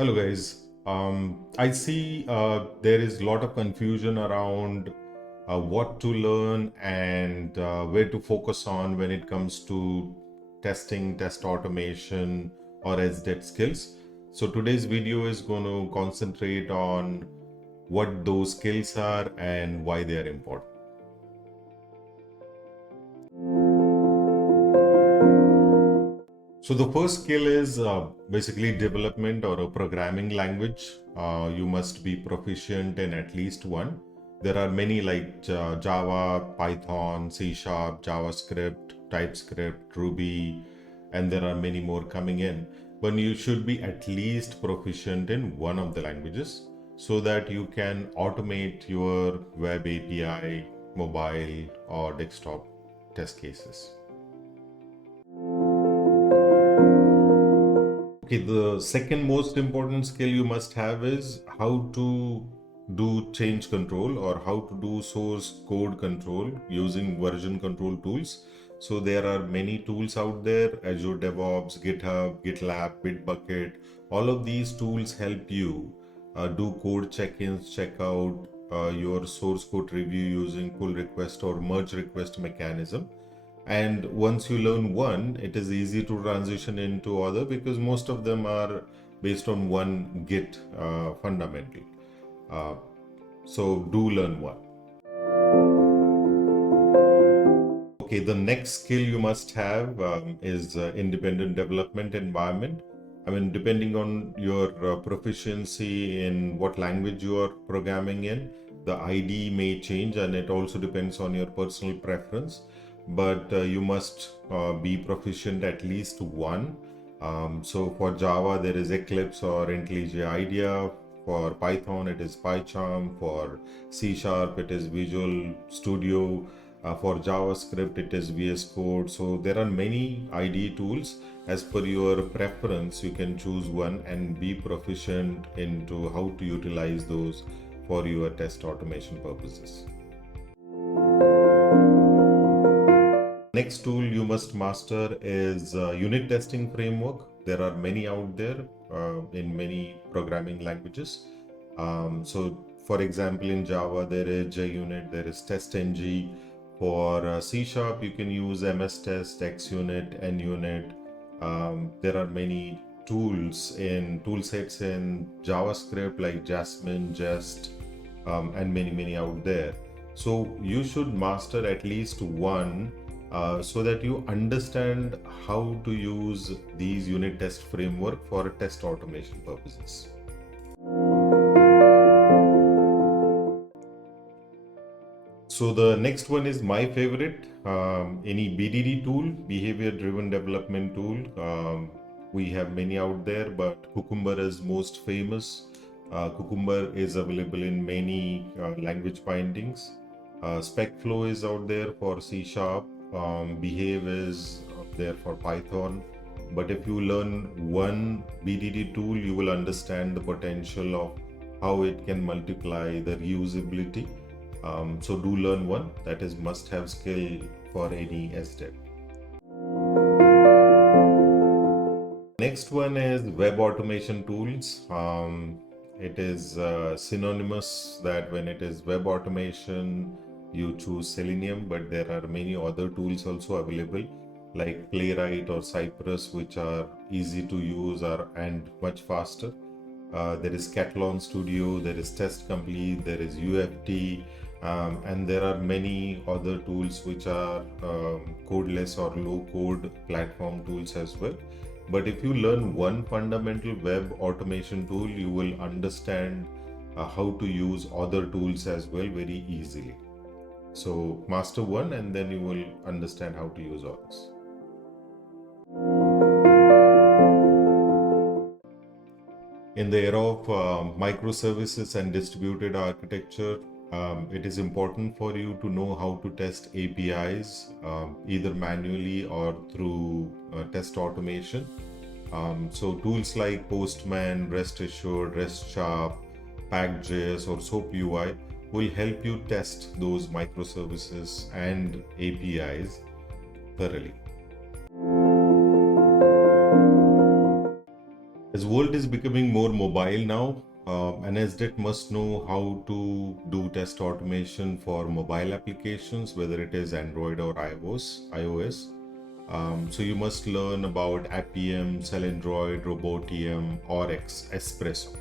Hello guys. I see there is a lot of confusion around what to learn and where to focus on when it comes to testing, test automation, or SDET skills. So today's video is going to concentrate on what those skills are and why they are important. So the first skill is basically development or a programming language. You must be proficient in at least one. There are many like Java, Python, C Sharp, JavaScript, TypeScript, Ruby, and there are many more coming in. But you should be at least proficient in one of the languages so that you can automate your web API, mobile, or desktop test cases. Okay, the second most important skill you must have is how to do change control or how to do source code control using version control tools. So there are many tools out there: Azure DevOps, GitHub, GitLab, Bitbucket. All of these tools help you do code check-ins, check out your source code review using pull request or merge request mechanism. And once you learn one, it is easy to transition into other because most of them are based on one Git fundamental. Uh, so do learn one. Okay, the next skill you must have is independent development environment. I mean, depending on your proficiency in what language you are programming in, the ID may change, and it also depends on your personal preference. But you must be proficient at least one. So for Java, there is Eclipse or IntelliJ IDEA. For Python, it is PyCharm. For C Sharp, it is Visual Studio. For JavaScript, it is VS Code. So there are many IDE tools. As per your preference, you can choose one and be proficient into how to utilize those for your test automation purposes. Next tool you must master is unit testing framework. There are many out there in many programming languages. So for example, in Java, there is JUnit, there is TestNG. For C Sharp, you can use MS-Test, XUnit, NUnit. There are many tools in toolsets in JavaScript like Jasmine, Jest, and many out there. So you should master at least one so that you understand how to use these unit test framework for test automation purposes. So the next one is my favorite, any BDD tool, behavior driven development tool. We have many out there, but Cucumber is most famous. Cucumber is available in many language bindings. SpecFlow is out there for C Sharp. Behave is there for Python. But if you learn one BDD tool, you will understand the potential of how it can multiply the reusability. So do learn one. That is must-have skill for any SDET. Next one is web automation tools. It is synonymous that when it is web automation, you choose Selenium, but there are many other tools also available like Playwright or Cypress, which are easy to use and much faster. There is Catalan Studio, there is Test Complete, there is UFT, and there are many other tools which are codeless or low code platform tools as well. But if you learn one fundamental web automation tool, you will understand how to use other tools as well very easily. So master one and then you will understand how to use others. In the era of microservices and distributed architecture, it is important for you to know how to test APIs either manually or through test automation. So tools like Postman, REST Assured, REST Sharp, Pack.js or SOAP UI will help you test those microservices and APIs thoroughly. As world is becoming more mobile now, an SDET must know how to do test automation for mobile applications, whether it is Android or iOS. So you must learn about Appium, Selendroid, Robotium, or Espresso.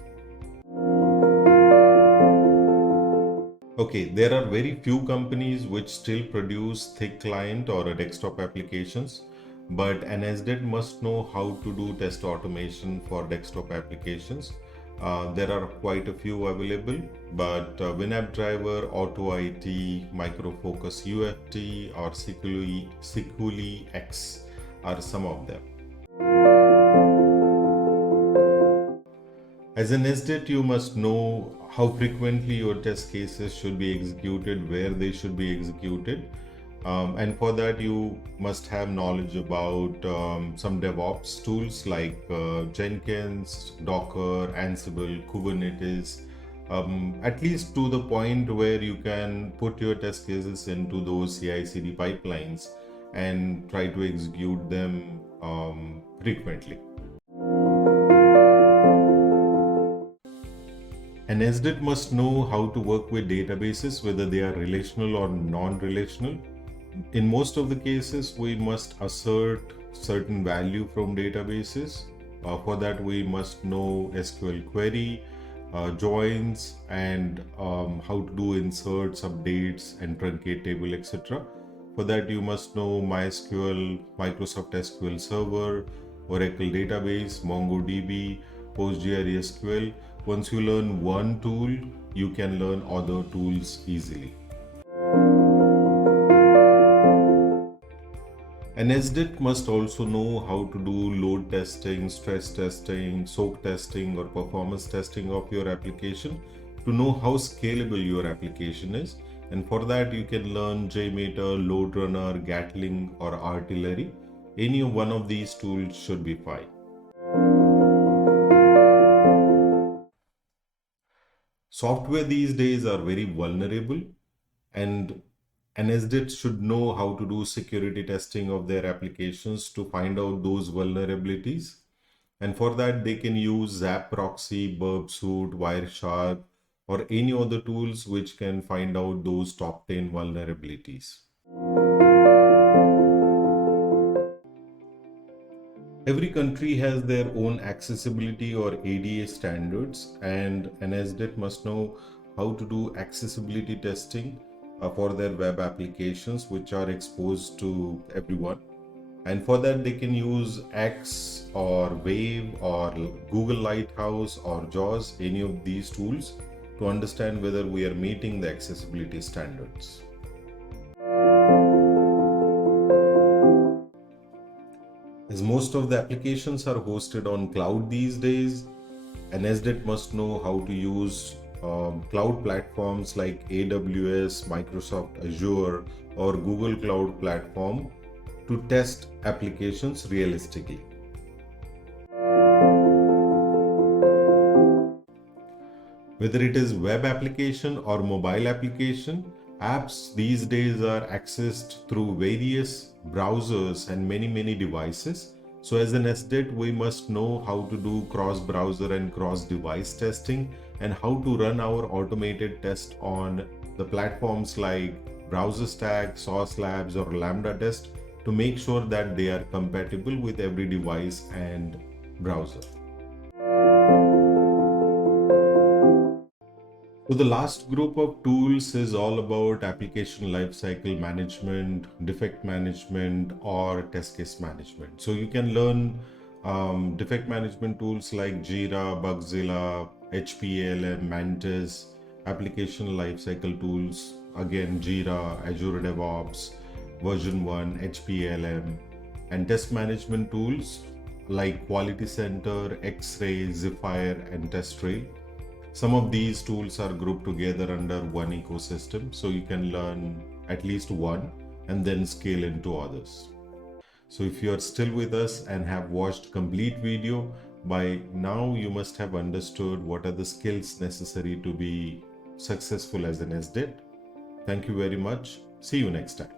Okay, there are very few companies which still produce thick client or a desktop applications, but an SDET must know how to do test automation for desktop applications. There are quite a few available, but WinAppDriver, AutoIT, MicroFocus UFT, or Sikuli X are some of them. As an SDET, you must know how frequently your test cases should be executed, where they should be executed. And for that, you must have knowledge about some DevOps tools like Jenkins, Docker, Ansible, Kubernetes, at least to the point where you can put your test cases into those CI/CD pipelines and try to execute them frequently. An SDET must know how to work with databases, whether they are relational or non-relational. In most of the cases, we must assert certain value from databases. For that, we must know SQL query, joins, and how to do inserts, updates, and truncate table, etc. For that, you must know MySQL, Microsoft SQL Server, Oracle Database, MongoDB, PostgreSQL. Once you learn one tool, you can learn other tools easily. An SDET must also know how to do load testing, stress testing, soak testing, or performance testing of your application to know how scalable your application is. And for that, you can learn JMeter, LoadRunner, Gatling, or Artillery. Any one of these tools should be fine. Software these days are very vulnerable, and an SDET should know how to do security testing of their applications to find out those vulnerabilities. And for that, they can use Zap Proxy, Burpsuit, Wireshark, or any other tools which can find out those top 10 vulnerabilities. Every country has their own accessibility or ADA standards, and an SDET must know how to do accessibility testing for their web applications which are exposed to everyone. And for that, they can use X or Wave or Google Lighthouse or JAWS, any of these tools, to understand whether we are meeting the accessibility standards. As most of the applications are hosted on cloud these days, an SDET must know how to use cloud platforms like AWS, Microsoft Azure, or Google Cloud Platform to test applications realistically. Whether it is web application or mobile application, apps these days are accessed through various browsers and many devices. So as an SDET, we must know how to do cross-browser and cross-device testing and how to run our automated test on the platforms like BrowserStack, Sauce Labs, or Lambda Test to make sure that they are compatible with every device and browser. So the last group of tools is all about application lifecycle management, defect management, or test case management. So you can learn defect management tools like Jira, Bugzilla, HPLM, Mantis, application lifecycle tools, again Jira, Azure DevOps, version 1, HPLM, and test management tools like Quality Center, X-Ray, Zephyr, and TestRail. Some of these tools are grouped together under one ecosystem, so you can learn at least one and then scale into others. So if you are still with us and have watched complete video, by now you must have understood what are the skills necessary to be successful as an SDET. Thank you very much. See you next time.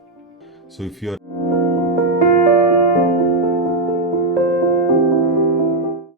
So if you are